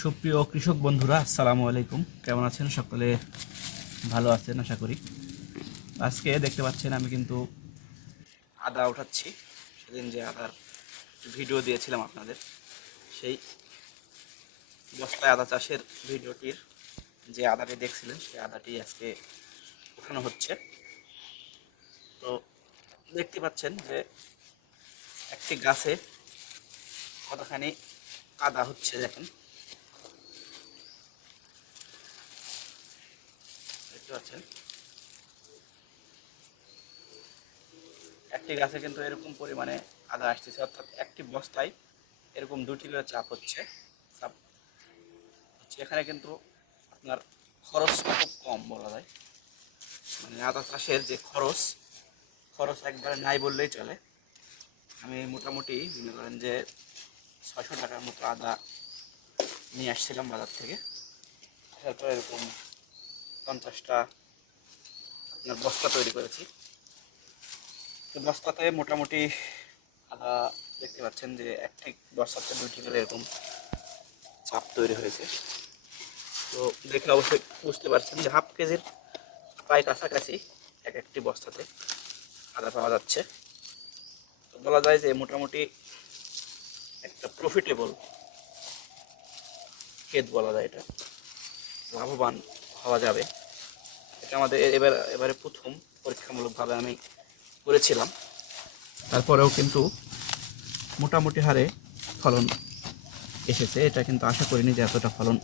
সুপ্রিয় কৃষক বন্ধুরা, আসসালামু আলাইকুম। কেমন আছেন? সকলে ভালো আছেন, আশা করি। আজকে দেখতে পাচ্ছেন, আমি কিন্তু আদা উঠাচ্ছি। সেদিন যে আদার ভিডিও দিয়েছিলাম আপনাদের, সেই বস্তায় আদা চাষের ভিডিওটির যে আদাটি দেখছিলেন, সেই আদাটি আজকে উঠানো হচ্ছে। তো দেখতে পাচ্ছেন যে একটি গাছে কতখানি আদা হচ্ছে দেখেন। একটি গাছে কিন্তু এরকম পরিমাণে আদা আসতেছে, অর্থাৎ একটি বস্তায় এরকম দুটি করে চাপ হচ্ছে। চাপ হচ্ছে। এখানে কিন্তু আপনার খরচটা খুব কম বলা যায়। মানে আদা চাষের যে খরচ খরচ একবারে নাই বললেই চলে। আমি মোটামুটি মনে করেন যে ছশো টাকার মতো আদা নিয়ে আসছিলাম বাজার থেকে। আসার পর এরকম পঞ্চাশটা আপনার বস্তা তৈরি করেছি। তো বস্তাতে মোটামুটি আদা দেখতে পাচ্ছেন যে একটি বস্তাতে দুইটি করে এরকম চাপ তৈরি হয়েছে। তো দেখে অবশ্যই বুঝতে পারছেন যে হাফ কেজির প্রায় কাছাকাছি এক একটি বস্তাতে আদা পাওয়া যাচ্ছে। তো বলা যায় যে মোটামুটি একটা প্রফিটেবল ক্ষেত বলা যায় এটা। লাভবান হওয়া যাবে। এটা আমাদের এবার এবারে প্রথম পরীক্ষামূলকভাবে আমি করেছিলাম তারপরেও কিন্তু মোটামুটি হারে ফলন এসেছে। এটা কিন্তু আশা করিনি যে এতটা ফলন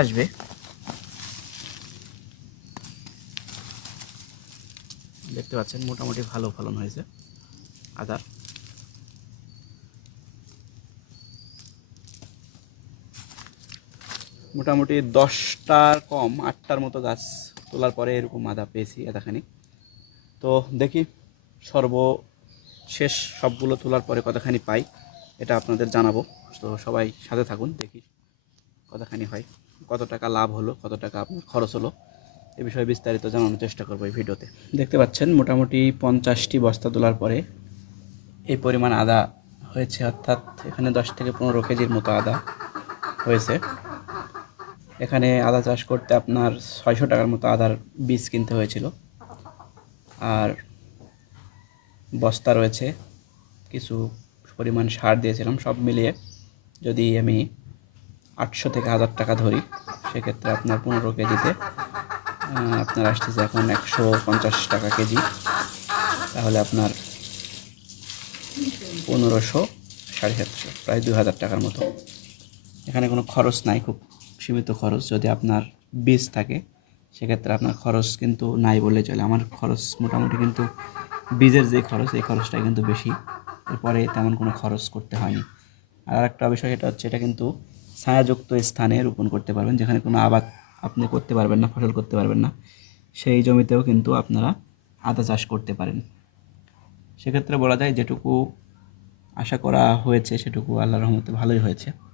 আসবে। দেখতে পাচ্ছেন, মোটামুটি ভালো ফলন হয়েছে। আদার মোটামুটি দশটার কম, আটটার মতো গাছ তোলার পরে এরকম আদা পেয়েছি এতখানি তো দেখি সর্বশেষ সবগুলো তোলার পরে কতখানি পাই, এটা আপনাদের জানাব। তো সবাই সাথে থাকুন, দেখি কতখানি হয়, কত টাকা লাভ হলো, কত টাকা আপনার খরচ হলো, এ বিষয়ে বিস্তারিত জানানোর চেষ্টা করব এই ভিডিওতে। দেখতে পাচ্ছেন, মোটামুটি পঞ্চাশটি বস্তা তোলার পরে এই পরিমাণ আদা হয়েছে, অর্থাৎ এখানে দশ থেকে পনেরো কেজির মতো আদা হয়েছে। এখানে আদা চাষ করতে আপনার ছয়শো টাকার মতো আদার বীজ কিনতে হয়েছিল। আর বস্তা রয়েছে, কিছু পরিমাণ সার দিয়েছিলাম, সব মিলিয়ে যদি আমি আটশো থেকে হাজার টাকা ধরি, সেক্ষেত্রে আপনার পনেরো কেজিতে আপনার আসতেছে এখন একশো পঞ্চাশ টাকা কেজি। তাহলে আপনার পনেরোশো সাড়ে সাতশো, প্রায় দুই হাজার টাকার মতো। এখানে কোনো খরচ নাই খুব। সীমিত খরচ যদি আপনার বীজ থাকে, সেক্ষেত্রে আপনার খরচ কিন্তু নাই বলে চলে। আমার খরচ মোটামুটি কিন্তু বীজের যে খরচ, এই খরচটাই কিন্তু বেশি। এরপরে তেমন কোনো খরচ করতে হয়নি। আর একটা বিষয় এটা হচ্ছে, এটা কিন্তু ছায়াযুক্ত স্থানে রোপণ করতে পারবেন, যেখানে কোনো আবাদ আপনি করতে পারবেন না, ফসল করতে পারবেন না। সেই জমিতেও কিন্তু আপনারা আদা চাষ করতে পারেন। সেক্ষেত্রে বলা যায়, যেটুকু আশা করা হয়েছে, সেটুকু আল্লাহর রহমতে ভালোই হয়েছে।